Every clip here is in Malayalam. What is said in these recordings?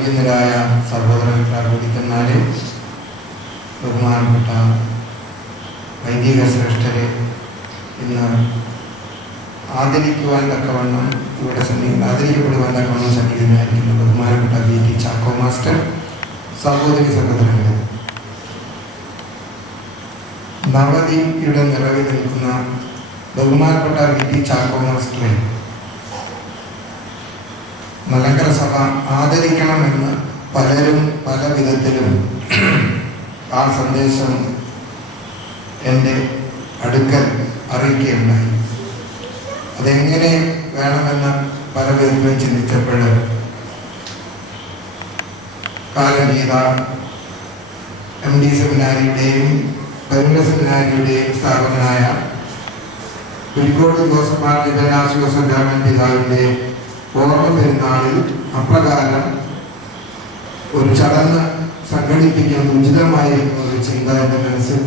അഭ്യുന്നരായ സഹോദരന്മാരെ, ബഹുമാനപ്പെട്ട വൈദിക ശ്രേഷ്ഠരെ, ഇന്ന് ആദരിക്കുവാൻ തക്കവണ്ണം ആദരിക്കപ്പെടുവാൻ തക്കവണ്ണം സന്നിഹിതനായിരിക്കുന്ന ബഹുമാനപ്പെട്ട VT ചാക്കോ മാസ്റ്റർ, സഹോദരങ്ങളെ, നവതിയുടെ നിറവിൽ നിൽക്കുന്ന ബഹുമാനപ്പെട്ട VT ചാക്കോ മാസ്റ്ററെ മലങ്കര സഭ ആദരിക്കണമെന്ന് പലരും പല വിധത്തിലും ആ സന്ദേശം എൻ്റെ അടുക്കൽ അറിയിക്കുകയുണ്ടായി. അതെങ്ങനെ വേണമെന്ന് പല വിധത്തിലും ചിന്തിച്ചപ്പോൾ കാലം ചെയ്ത MD സെമിനാരിയുടെയും പരിമല സെമിനാരിയുടെയും സ്ഥാപകനായ പുലിക്കോട് ജോസഫ് മാർ ദിവനാസ് ജോസഫ് രാമൻ പിതാവിൻ്റെ ഓർമ്മ പെരുന്നാളിൽ അപ്രകാരം ഒരു ചടങ്ങ് സംഘടിപ്പിക്കുന്നത് ഉചിതമായിരിക്കുന്ന ഒരു ചിന്ത എൻ്റെ മനസ്സിൽ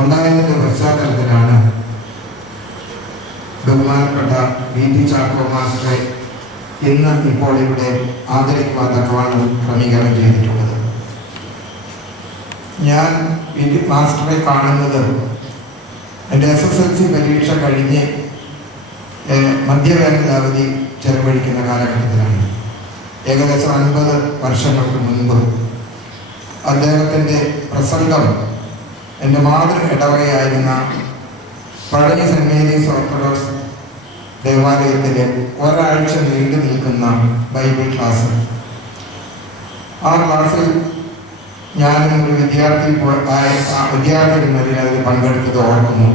ഉണ്ടായതിൻ്റെ പശ്ചാത്തലത്തിലാണ് ബഹുമാനപ്പെട്ട VT ചാക്കോ മാസ്റ്ററെ ഇന്ന് ഇപ്പോൾ ഇവിടെ ആദരിക്കുവാൻ തക്കവണ്ണം ക്രമീകരണം ചെയ്തിട്ടുള്ളത്. ഞാൻ VT മാസ്റ്ററെ കാണുന്നത് എൻ്റെ SSLC പരീക്ഷ കഴിഞ്ഞ് മധ്യവേനൽ അവധി ചെലവഴിക്കുന്ന കാലഘട്ടത്തിലാണ്. ഏകദേശം 50 വർഷങ്ങൾക്ക് മുൻപ് അദ്ദേഹത്തിൻ്റെ പ്രസംഗം എൻ്റെ മാതൃ ഇടവകയായിരുന്ന പഴനി സെന്റ് മേരീസ് ഓർത്തഡോക്സ് ദേവാലയത്തിലെ ഒരാഴ്ച നീണ്ടു നിൽക്കുന്ന ബൈബിൾ ക്ലാസ്. ആ ക്ലാസ്സിൽ ഞാനും ഒരു വിദ്യാർത്ഥി അതിൽ പങ്കെടുത്തത് ഓർക്കുന്നു.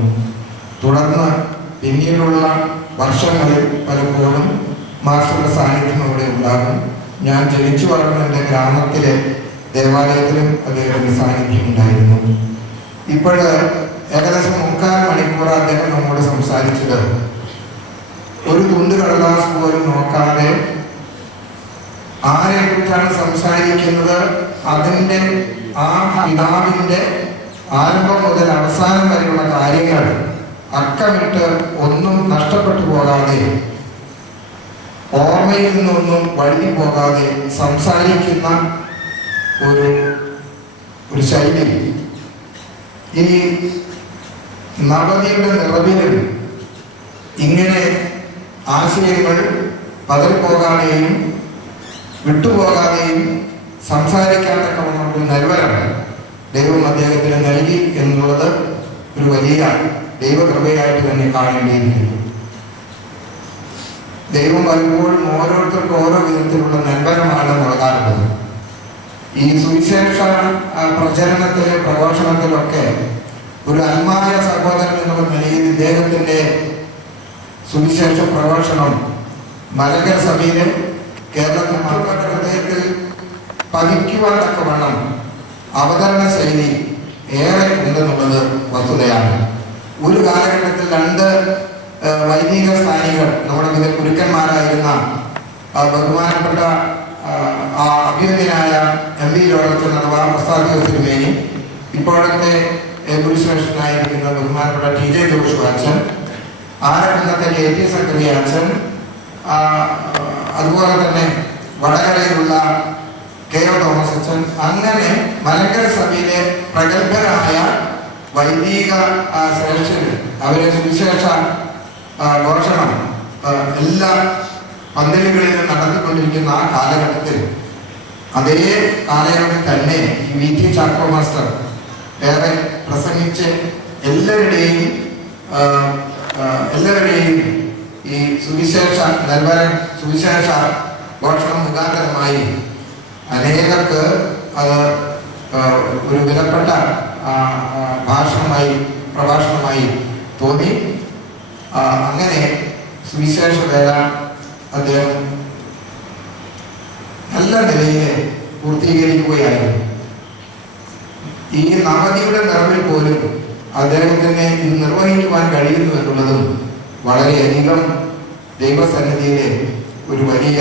തുടർന്ന് പിന്നീടുള്ള വർഷങ്ങളിൽ പലപ്പോഴും മാസ്റ്ററുടെ സാന്നിധ്യം അവിടെ ഉണ്ടാകും. ഞാൻ ജനിച്ചു വളർന്ന എൻ്റെ ഗ്രാമത്തിലെ ദേവാലയത്തിലും അദ്ദേഹത്തിൻ്റെ സാന്നിധ്യം ഉണ്ടായിരുന്നു. ഇപ്പോൾ ഏകദേശം 3/4 മണിക്കൂർ അദ്ദേഹം നമ്മോട് സംസാരിച്ചത് ഒരു തുണ്ട് കടലാസ് പോലും നോക്കാതെ ആരെക്കുറിച്ചാണ് സംസാരിക്കുന്നത്, അതിൻ്റെ ആ പിതാവിൻ്റെ ആരംഭം മുതൽ അവസാനം വരെയുള്ള കാര്യങ്ങൾ അക്കമിട്ട് ഒന്നും നഷ്ടപ്പെട്ടു പോകാതെ, ഓർമ്മയിൽ നിന്നൊന്നും വഴുതി പോകാതെ സംസാരിക്കുന്ന ഒരു ശൈലി ഈ നവതിയുടെ നിറവിലും ഇങ്ങനെ ആശയങ്ങൾ പതറിപ്പോകാതെയും വിട്ടുപോകാതെയും സംസാരിക്കാൻ തക്കവണ്ണം ഒരു നൽവരം ദൈവം അദ്ദേഹത്തിന് നൽകി എന്നുള്ളത് ഒരു വലിയ ദൈവകൃപയായിട്ട് തന്നെ കാണേണ്ടിയിരിക്കുന്നു. ദൈവം പലപ്പോഴും ഓരോരുത്തർക്കും ഓരോ വിധത്തിലുള്ള നൽവരമാണ് നൽകാറുള്ളത്. ഈ സുവിശേഷ പ്രചരണത്തിലും പ്രഘോഷണത്തിലൊക്കെ ഒരു ആത്മായ സഹോദരൻ എന്നുള്ള നിലയിൽ ഇദ്ദേഹത്തിൻ്റെ സുവിശേഷ പ്രഘോഷണം മലങ്കര സഭയിലെ കേരളത്തിൽ മക്കളുടെ ഹൃദയത്തിൽ പതിക്കുവാൻ തക്കവണ്ണം അവതരണ ശൈലി ഏറെ ഉണ്ടെന്നുള്ളത് വസ്തുതയാണ്. ഒരു കാലഘട്ടത്തിൽ 2 വൈദിക സ്ഥാനികൾ നമ്മുടെ ഇതിൽ ഗുരുക്കന്മാരായിരുന്ന ബഹുമാനപ്പെട്ട അഭ്യുന്നതനായ MV ലോറൻസൻ അഥവാ ഉസ്താദ് തിരുമേനി, ഇപ്പോഴത്തെ ഗുരുശ്രേഷ്ഠനായിരിക്കുന്ന ബഹുമാനപ്പെട്ട TJ ജോഷു അച്ഛൻ, ആരംഭത്തെ KT സക്കറിയ അച്ഛൻ, അതുപോലെ തന്നെ വടകരയിലുള്ള KO തോമസ് അച്ഛൻ, അങ്ങനെ മലങ്കര സഭയിലെ പ്രഗത്ഭരായ വൈദിക ശ്രേഷ്ഠര് അവരെ സുവിശേഷ ഘോഷണം എല്ലാ പന്തലുകളിലും നടത്തിക്കൊണ്ടിരിക്കുന്ന ആ കാലഘട്ടത്തിൽ, അതേ കാലയളവിൽ തന്നെ ഈ VT ചാക്കോ മാസ്റ്റർ ഏറെ പ്രസംഗിച്ച് എല്ലാവരുടെയും ഈ സുവിശേഷ നൽവരൻ സുവിശേഷ ഘോഷണം മുഖാന്തരമായി അനേകർക്ക് അത് ഒരു വിലപ്പെട്ട പ്രഭാഷണമായി തോന്നി. അങ്ങനെ സുവിശേഷ വേല അദ്ദേഹം നല്ല നിലയിൽ പൂർത്തീകരിക്കുകയായിരുന്നു. ഈ നവതിയുടെ നിറവിൽ പോലും അദ്ദേഹത്തിന് ഇത് നിർവഹിക്കുവാൻ കഴിയുന്നു എന്നുള്ളതും വളരെയധികം ദൈവസന്നിധിയിലെ ഒരു വലിയ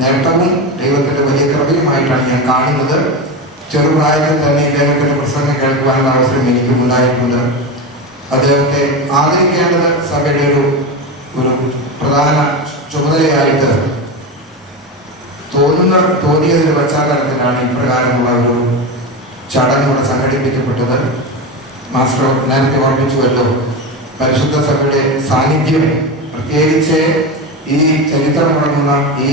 നേട്ടവും ദൈവത്തിൻ്റെ വലിയ കൃപയുമായിട്ടാണ് ഞാൻ കാണുന്നത്. ചെറുപ്രായത്തിൽ തന്നെ ഇദ്ദേഹത്തിൻ്റെ പ്രസംഗം കേൾക്കുവാനുള്ള അവസരം എനിക്കും ഉണ്ടായിട്ടുണ്ട്. അദ്ദേഹത്തെ ആദരിക്കേണ്ടത് സഭയുടെ ഒരു പ്രധാന ചുമതലയായിട്ട് തോന്നുന്ന തോന്നിയതിൻ്റെ പശ്ചാത്തലത്തിലാണ് ഇപ്രകാരമുള്ള ഒരു ചടങ്ങ് സംഘടിപ്പിക്കപ്പെട്ടത്. മാസ്റ്റർ നേരത്തെ ഓർമ്മിച്ചുവല്ലോ, പരിശുദ്ധ സഭയുടെ സാന്നിധ്യം പ്രത്യേകിച്ച് ഈ ചരിത്രമുറങ്ങുന്ന ഈ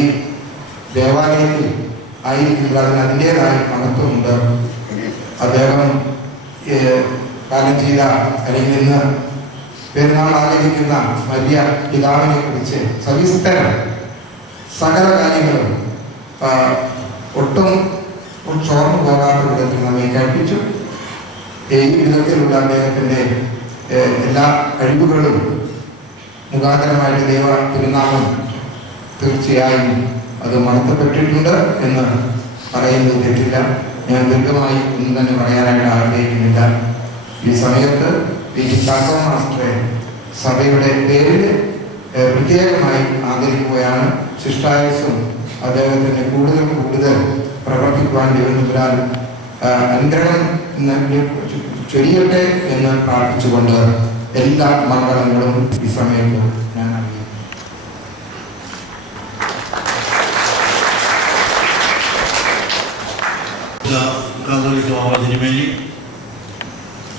ദേവാലയത്തിൽ ആയിരിക്കില്ല. അതിന് അതിൻ്റെതായ മഹത്വമുണ്ട്. അദ്ദേഹം കാലം ചെയ്ത അല്ലെങ്കിൽ നിന്ന് പെരുന്നാൾ ആചരിക്കുന്ന വലിയ പിതാവിനെ കുറിച്ച് സവിസ്തരം സകല കാര്യങ്ങളും ഒട്ടും ചോർന്നു പോകാത്ത വിധത്തിൽ നമ്മെ കഴിപ്പിച്ചു. ഈ വിധത്തിലുള്ള അദ്ദേഹത്തിൻ്റെ എല്ലാ കഴിവുകളും മുഖാന്തരമായിട്ട് ദൈവ തിരുനാമം തീർച്ചയായും അത് മഹത്വപ്പെട്ടിട്ടുണ്ട് എന്ന് പറയുന്നത് തെറ്റില്ല. ഞാൻ ദീർഘമായി ഒന്നും തന്നെ പറയാനായിട്ട് ആഗ്രഹിക്കുന്നില്ല. ഈ സമയത്ത് ഈ ചാക്കോ മാസ്റ്ററെ സഭയുടെ പേരിൽ പ്രത്യേകമായി ആദരിക്കുകയാണ്. ശിഷ്ടായുസ്സും അദ്ദേഹത്തിന് കൂടുതൽ കൂടുതൽ പ്രവർത്തിക്കുവാൻ ദൈവം അനുഗ്രഹം ചൊരിയട്ടെ എന്ന് പ്രാർത്ഥിച്ചുകൊണ്ട് എല്ലാ മംഗളങ്ങളും ഈ സമയത്ത് ഞാൻ അറിയിക്കുന്നു. തിരുമേനി,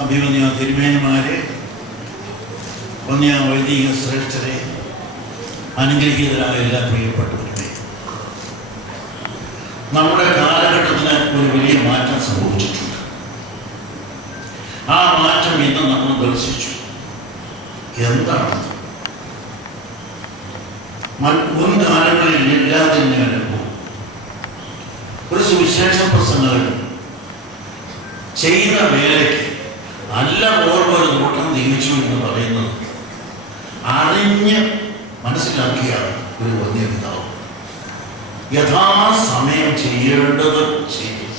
അഭിമന്യ തിരുമേനിമാരെ, വന്യ വൈദിക ശ്രേഷ്ഠരെ, അനുഗ്രഹീതരായ എല്ലാ പ്രിയപ്പെട്ടവരുമേ, നമ്മുടെ കാലഘട്ടത്തിന് ഒരു വലിയ മാറ്റം സംഭവിച്ചിട്ടുണ്ട്. ആ മാറ്റം ഇന്ന് നമ്മൾ ദർശിച്ചു. എന്താണ് മുൻകാലങ്ങളിൽ ഇല്ലാതെ അനുഭവം? ഒരു സുവിശേഷ പ്രസംഗത്തിൽ ചെയ്യുന്ന വേലയ്ക്ക് നല്ല ഓർമ്മ ഒരു നോട്ടം തിരിച്ചു എന്ന് പറയുന്നത് അറിഞ്ഞ് മനസ്സിലാക്കിയ ഒരു വലിയ പിതാവ് യഥാസമയം ചെയ്യേണ്ടത് ചെയ്യും.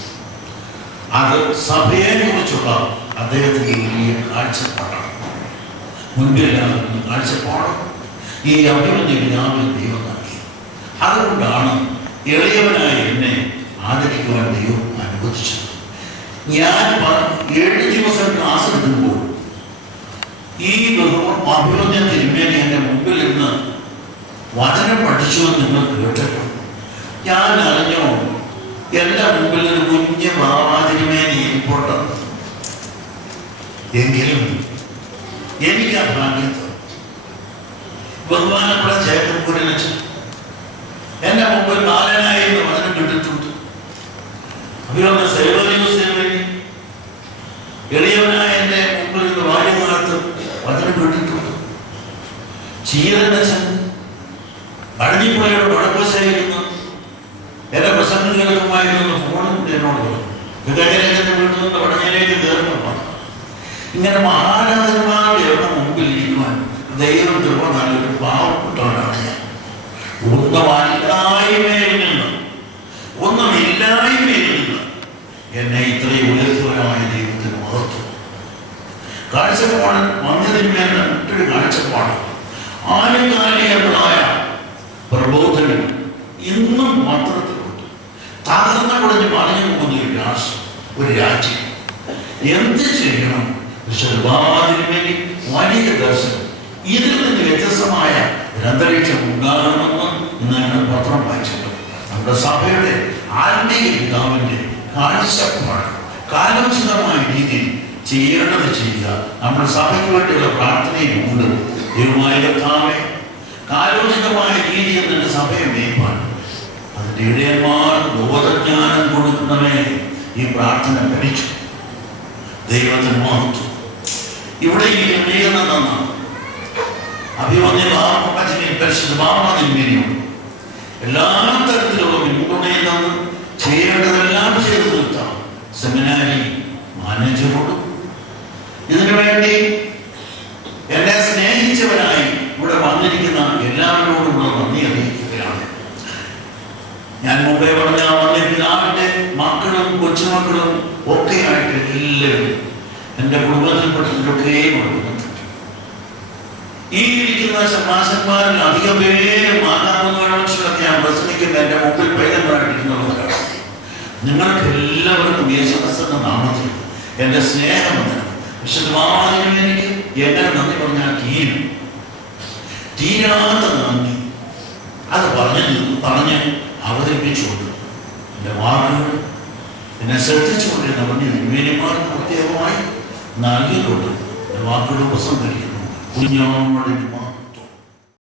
അത് സഭയെ കുറിച്ചുള്ള അദ്ദേഹത്തിൻ്റെ വലിയ കാഴ്ചപ്പാടാണ്. മുൻപില്ലാതെ കാഴ്ചപ്പാട് ഈ അഭിമന്യ പിതാവിൽ ദൈവം നൽകി. അതുകൊണ്ടാണ് എളിയവനായ എന്നെ ആദരിക്കുവാൻ ദൈവം അനുവദിച്ചത്. ഞാൻ 7 ദിവസം ക്ലാസ് എടുക്കുമ്പോൾ ഈ അഭിമന്യ തിരുമേനി എൻ്റെ മുമ്പിൽ നിന്ന് വചനം പഠിച്ചുവെന്ന് നിങ്ങൾ കേട്ടിട്ടുണ്ട്. ഞാൻ അറിഞ്ഞോ എൻ്റെ മുമ്പിൽ ഒരു കുഞ്ഞ് ബാബാതിരുമേനി ഇരിപ്പുണ്ട്. എങ്കിലും എനിക്ക് ആ ഭാഗ്യത്ത് ബഹുമാനപ്പെട്ട ചേക്കപ്പൂരനച്ച് എൻ്റെ മുമ്പിൽ ബാലനായി എന്ന് വചനം കിട്ടിയിട്ടുണ്ട്. അഭിമന്യ സേവനത്തിന് വേണ്ടി എളിയവനായ എൻ്റെ മുമ്പിൽ നിന്ന് വാര്യകാലത്ത് വചനം കിട്ടിയിട്ടുണ്ട്. ചീരനച്ഛൻ അഴഞ്ഞിപ്പുഴയുടെ വടക്കശേഖരുന്ന എൻ്റെ പ്രസംഗം കേൾക്കുമായിരുന്നു. ഫോണിൽ കൂടി എന്നോട് പറഞ്ഞു, വികടരേഖൻ്റെ വീട്ടിൽ നിന്ന് വടഞ്ഞയിലേക്ക് കയറുന്നു. ഇങ്ങനെ മഹാരാജന്മാരുടെ എവിടെ മുമ്പിൽ ഇരിക്കുവാൻ ദൈവം കൃപ നല്ലൊരു പാവപ്പെട്ടവനാണ് ഞാൻ. ഒന്നുമില്ലായ്മയിൽ നിന്ന് എന്നെ ഇത്രയും ഉയർത്തുവാനായ ദൈവത്തിന് മഹത്വം. കാഴ്ചപ്പാട് വന്നതിന് വേണ്ട മറ്റൊരു കാഴ്ചപ്പാട് ആനുകാലികങ്ങളായ പ്രബോധനം ഇന്നും പത്രത്തിലുണ്ട്. തകർന്ന കുടഞ്ഞ് പറഞ്ഞു പോകുന്ന ഒരു രാഷ്ട്രം, ഒരു രാജ്യം എന്ത് ചെയ്യണം? വിശ്വവാദിനുവേണ്ടി വലിയ ദർശനം. ഇതിൽ നിന്ന് വ്യത്യസ്തമായ ഒരു അന്തരീക്ഷം ഉണ്ടാകണമെന്ന് ഇന്ന് ഞങ്ങൾ പത്രം വായിച്ചിട്ടുണ്ട്. നമ്മുടെ സഭയുടെ ആത്മീയ പിതാവിൻ്റെ കാഴ്ചപ്പാട് കാലോചിതമായ രീതിയിൽ ചെയ്യേണ്ടത് ചെയ്യുക. നമ്മുടെ സഭയ്ക്ക് വേണ്ടിയുള്ള പ്രാർത്ഥനയുമുണ്ട്. ദൈവമായ കർത്താവേ, കാലോചിതമായ രീതിയിൽ നിന്റെ സഭയെ മേയ്പാൻ അതിൻ്റെ ഇടയന്മാർ ബോധജ്ഞാനം കൊടുക്കുന്നവേ ഈ പ്രാർത്ഥന പഠിച്ചു. ദൈവത്തിന് മഹത്വം. ഇവിടെ ഈ ക്രമീകരണം അഭിമന്യ ബാബാജിനെയും പരിശുദ്ധ ബാബാതിരുമേനിയും എല്ലാ തരത്തിലുള്ള പിന്തുണയിൽ നിന്ന് ചെയ്യേണ്ടതെല്ലാം ചെയ്തു നിർത്താം. സെമിനാരി മാനേജറോടും ഇതിനു വേണ്ടി എന്നെ സ്നേഹിച്ചവരായി ഇവിടെ വന്നിരിക്കുന്ന എല്ലാവരോടുമുള്ള നന്ദി അറിയിക്കുകയാണ്. ഞാൻ മുമ്പേ പറഞ്ഞ വന്യ പിതാവിൻ്റെ മക്കളും കൊച്ചുമക്കളും ഒക്കെ ആയിട്ട് എല്ലാവരും എൻ്റെ കുടുംബത്തിൽപ്പെട്ടവരൊക്കെയും വന്നിട്ടുണ്ട്. ഈ ഇരിക്കുന്ന ശമാശന്മാരിൽ അധികം പേര് മാതാപിതാക്കളൊക്കെ ഞാൻ പ്രസംഗിക്കുന്ന എൻ്റെ മുമ്പിൽ പേരെന്നായിട്ടിരുന്നവരാണ്. നിങ്ങൾക്ക് എല്ലാവർക്കും യേശുക്രിസ്തുവിന്റെ നാമത്തിൽ എൻ്റെ സ്നേഹവന്ദനം. വിശുദ്ധമായ എനിക്ക് എങ്ങനെ നന്ദി പറഞ്ഞാൽ തീരാത്ത നന്ദി. അത് പറഞ്ഞ് അവതരിപ്പിച്ചുകൊണ്ട് എൻ്റെ വാക്കുകൾ എന്നെ ശ്രദ്ധിച്ചുകൊണ്ടിരുന്ന പറഞ്ഞ തിരുമേനിമാർക്ക് പ്രത്യേകമായി നൽകിയിട്ടുണ്ട്. എൻ്റെ വാക്കുകൾ ഉപസംഹരിക്കുന്നു. കുഞ്ഞോടെ